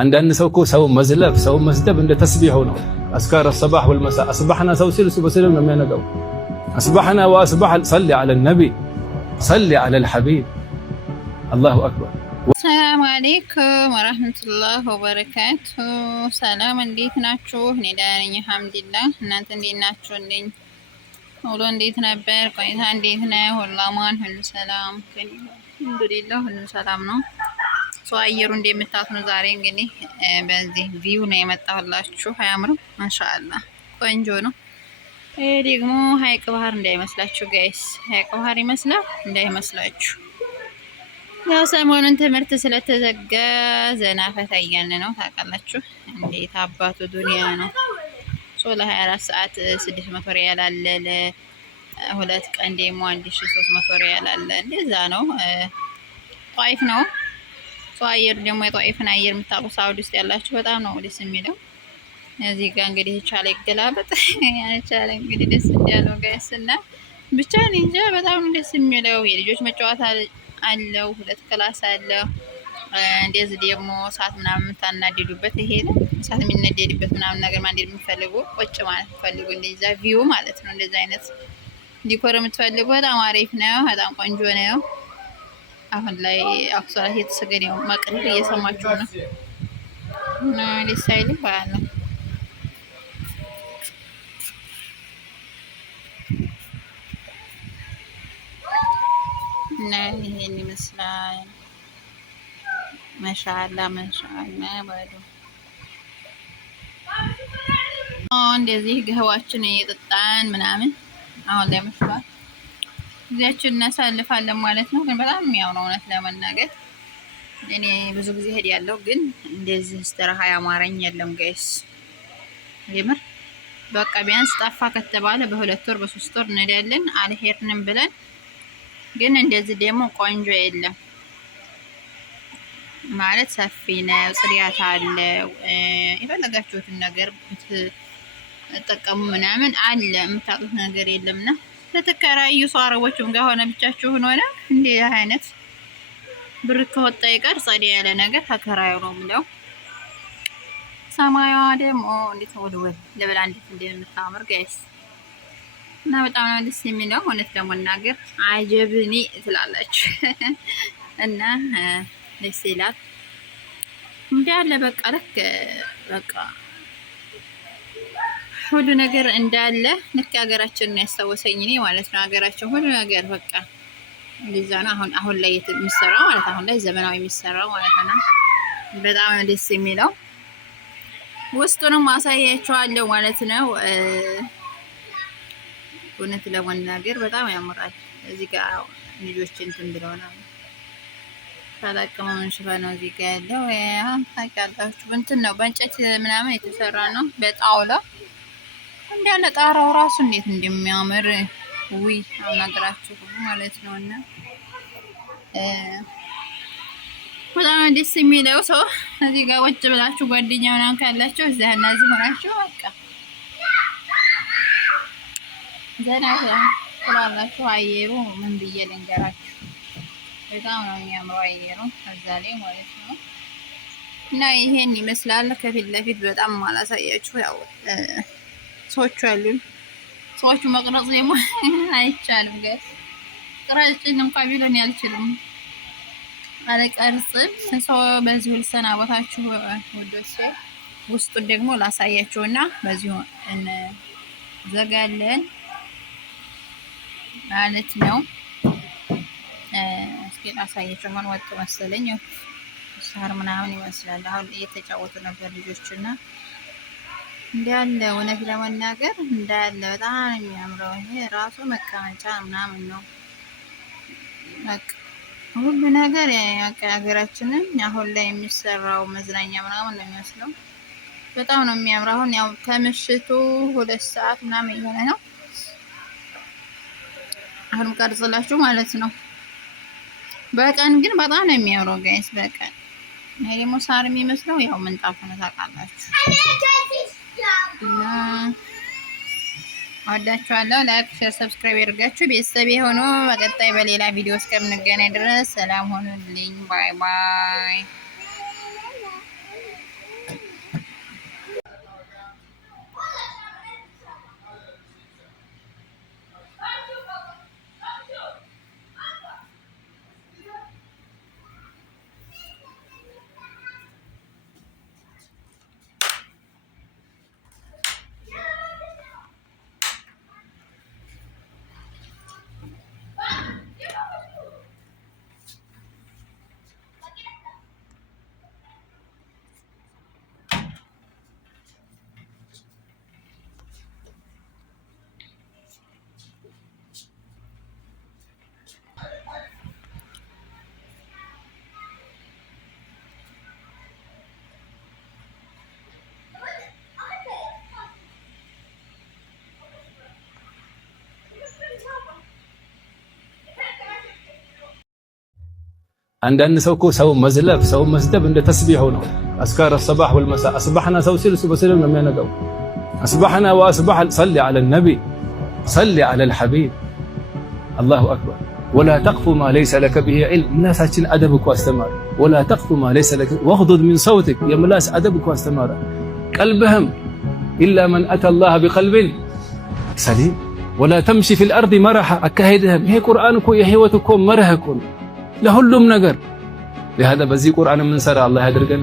አንዳንድ ሰው እኮ ሰው መዝለፍ ሰው መስደብ እንደ ተስቢህ ነው። አስካር الصباح والمساء አስባህና ሰው ሲል እሱ በሰላም ነው የሚያነጋው። አስባህና ወአስባህ صلي على النبي صلي على الحبيب الله اكبر። ሰላም አለይኩም ወራህመቱላህ ወበረካቱ። ሰላም እንዴት ናችሁ? እኔ ደህና ነኝ አልሐምዱሊላህ። እናንተ እንዴት ናችሁልኝ? ሁሉ እንዴት ነበር? ቆይታ እንዴት ነው? ሁሉ አማን፣ ሁሉ ሰላም አልሐምዱሊላህ፣ ሁሉ ሰላም ነው። አየሩ እንደምታዩት ነው። ዛሬ እንግዲህ በዚህ ቪው ነው የመጣሁላችሁ። አያምርም? ማሻአላህ ቆንጆ ነው። ይሄ ደግሞ ሀይቅ ባህር እንዳይመስላችሁ ጋይስ፣ ሀይቅ ባህር ይመስላል እንዳይመስላችሁ። ያው ሰሞኑን ትምህርት ስለተዘጋ ዘና ፈታ እያልን ነው ታውቃላችሁ። እንዴት አባቱ ዱንያ ነው። ለ24 ሰዓት 600 ሪያል አለ፣ ለሁለት ቀን ደግሞ 1300 ሪያል አለ። እንደዛ ነው። ጧይፍ ነው አየር ደግሞ የጧይፍን አየር የምታውቁ ሳውዲ ውስጥ ያላችሁ በጣም ነው ደስ የሚለው። እዚህ ጋር እንግዲህ ቻለ ይገላበጥ ቻለ እንግዲህ ደስ እንዳለው ጋይስ እና ብቻ እንጃ በጣም ነው ደስ የሚለው። የልጆች መጫወት አለው፣ ሁለት ክላስ አለው። እንደዚህ ደግሞ እሳት ምናምን የምታናደዱበት ይሄ ነው። እሳት የሚነደድበት ምናምን ነገር ማንደድ የምትፈልጉ ቁጭ ማለት የምትፈልጉ እንደዛ ቪው ማለት ነው። እንደዛ አይነት ዲኮር የምትፈልጉ በጣም አሪፍ ነው፣ በጣም ቆንጆ ነው። አሁን ላይ አክሱራት እየተሰገደ ነው። መቅረብ እየሰማችሁ ነው። ደስ አይልም ባለ እና ይሄን ይመስላል። ማሻአላ ማሻአላ ባዶ እንደዚህ ገህዋችን እየጠጣን ምናምን አሁን ላይ መስሏል ጊዜያችን እናሳልፋለን ማለት ነው። ግን በጣም የሚያው ነው እውነት ለመናገር እኔ ብዙ ጊዜ ሄዳለሁ፣ ግን እንደዚህ እስተራሃ ያማረኝ የለም ጋይስ። የምር በቃ ቢያንስ ጠፋ ከተባለ በ2 ወር በ3 ወር እንሄዳለን አልሄድንም ብለን፣ ግን እንደዚህ ደግሞ ቆንጆ የለም ማለት ሰፊ ነው፣ ጽዳት አለው፣ የፈለጋችሁትን ነገር ብትጠቀሙ ምናምን አለ። የምታጡት ነገር የለምና ለተከራዩ ሰው አረቦችም ጋር ሆነ ብቻችሁን ሆነ እንዲህ አይነት ብር ከወጣ ይቀር ጸዳ ያለ ነገር ተከራዩ ነው የምለው። ሰማያዋ ደግሞ እንዴት ወልወል ለብላ እንዴት እንደምታምር ጋይስ እና በጣም ነው ደስ የሚለው። እውነት ለመናገር አጀብኒ ትላላችሁ እና ደስ ይላል እንዳለ በቃ ልክ በቃ ሁሉ ነገር እንዳለ ልክ ሀገራችንን ያስታወሰኝ እኔ ማለት ነው። ሀገራችን ሁሉ ነገር በቃ እንደዛ ነው። አሁን ላይ የሚሰራው ማለት አሁን ላይ ዘመናዊ የሚሰራው ማለት ነው። በጣም ደስ የሚለው ውስጡንም አሳያችኋለሁ ማለት ነው። እውነት ለመናገር በጣም ያምራል። እዚህ ጋር ልጆች እንትን ብለው ነው ታላቅመው እንሽፋ ነው እዚህ ጋር ያለው ታውቃላችሁ። እንትን ነው በእንጨት ምናምን የተሰራ ነው በጣውላ እንዳለ ጣራው ራሱ እንዴት እንደሚያምር ውይ አናግራችሁ ማለት ነው። እና በጣም ደስ የሚለው ሰው እዚህ ጋር ወጭ ብላችሁ ጓደኛ ምናምን ካላችሁ እዛ እና እዚህ ሆናችሁ በቃ ዘና ትላላችሁ። አየሩ ምን ብዬ ልንገራችሁ፣ በጣም ነው የሚያምረው አየሩ እዛ ላይ ማለት ነው። እና ይሄን ይመስላል። ከፊት ለፊት በጣም ማላሳያችሁ ያው ሰዎቹ አሉን። ሰዎቹ መቅረጽ ደግሞ አይቻልም ጋር ቅራጭን እንኳን ቢሆን ያልችልም አለቀርጽም። ሰው በዚሁ ልሰናበታችሁ ወዶሴ። ውስጡን ደግሞ ላሳያችሁና በዚሁ እንዘጋለን ማለት ነው። እስኪ ላሳያችሁ። ማን ወጡ መሰለኝ ሳር ምናምን ይመስላል። አሁን እየተጫወቱ ነበር ልጆችና እንዳለ እውነት ለመናገር እንዳለ በጣም የሚያምረው ይሄ ራሱ መቀመጫ ምናምን ነው። በቃ ሁሉ ነገር ሀገራችንን አሁን ላይ የሚሰራው መዝናኛ ምናምን ነው የሚመስለው። በጣም ነው የሚያምረው። አሁን ያው ከምሽቱ 2 ሰዓት ምናምን የሆነ ነው። አሁን ቀርጽላችሁ ማለት ነው። በቀን ግን በጣም ነው የሚያምረው ጋይስ በቀን። ይሄ ደግሞ ሳር የሚመስለው ያው ምንጣፍ ነው ታውቃላችሁ። እና ወዳችኋለሁ። ላይክ፣ ሼር፣ ሰብስክራይብ ያድርጋችሁ ቤተሰብ የሆኑ በቀጣይ በሌላ ቪዲዮ እስከምንገናኝ ድረስ ሰላም ሆኑልኝ። ባይ ባይ። አንዳንድ ሰው እኮ ሰው መዝለፍ ሰው መስደብ እንደ ተስቢህ ነው። አስካር الصباح والمساء አስባህና ሰው ሲል እሱ በሰላም ነው የሚያነጋው። አስባህና ወአስባህ صلي على النبي صلي على الحبيب الله اكبر ولا تقف ما ليس لك به علم الناسችን አደብ እኮ አስተማረ ولا تقف ما ليس لك واغضض من صوتك የምላስ አደብ እኮ አስተማረ። ቀልብህም إلا من أتى الله بقلب سليم ولا تمشي في الأرض مرحا አካሄድህም ይሄ ቁርአን እኮ የህይወት እኮ መርህ እኮ ለሁሉም ነገር لهذا በዚህ ቁርአን ምን ሰራ አላህ ያድርገን።